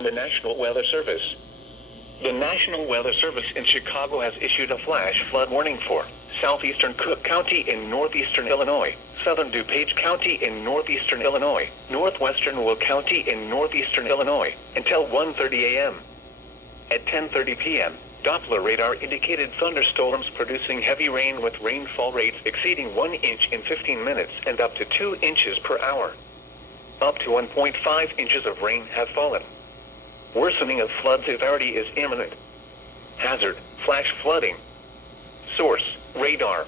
The National Weather Service. The National Weather Service in Chicago has issued a flash flood warning for southeastern Cook County in northeastern Illinois, southern DuPage County in northeastern Illinois, northwestern Will County in northeastern Illinois, until 1:30 a.m. At 10:30 p.m., Doppler radar indicated thunderstorms producing heavy rain with rainfall rates exceeding 1 inch in 15 minutes and up to 2 inches per hour. Up to 1.5 inches of rain have fallen. Worsening of flood severity is imminent. Hazard, flash flooding. Source, radar.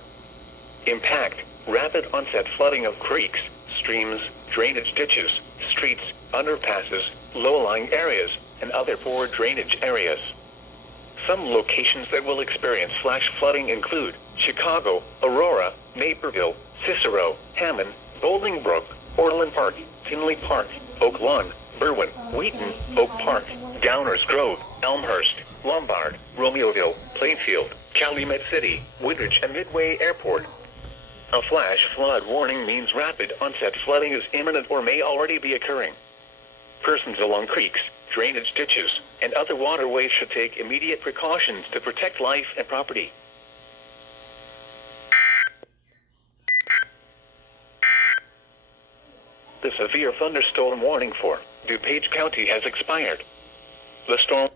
Impact, rapid onset flooding of creeks, streams, drainage ditches, streets, underpasses, low-lying areas, and other poor drainage areas. Some locations that will experience flash flooding include Chicago, Aurora, Naperville, Cicero, Hammond, Bolingbrook, Orland Park, Tinley Park, Oak Lawn, Berwyn, Wheaton, Oak Park, Downers Grove, Elmhurst, Lombard, Romeoville, Plainfield, Calumet City, Woodridge, and Midway Airport. A flash flood warning means rapid onset flooding is imminent or may already be occurring. Persons along creeks, drainage ditches, and other waterways should take immediate precautions to protect life and property. The severe thunderstorm warning for DuPage County has expired. The storm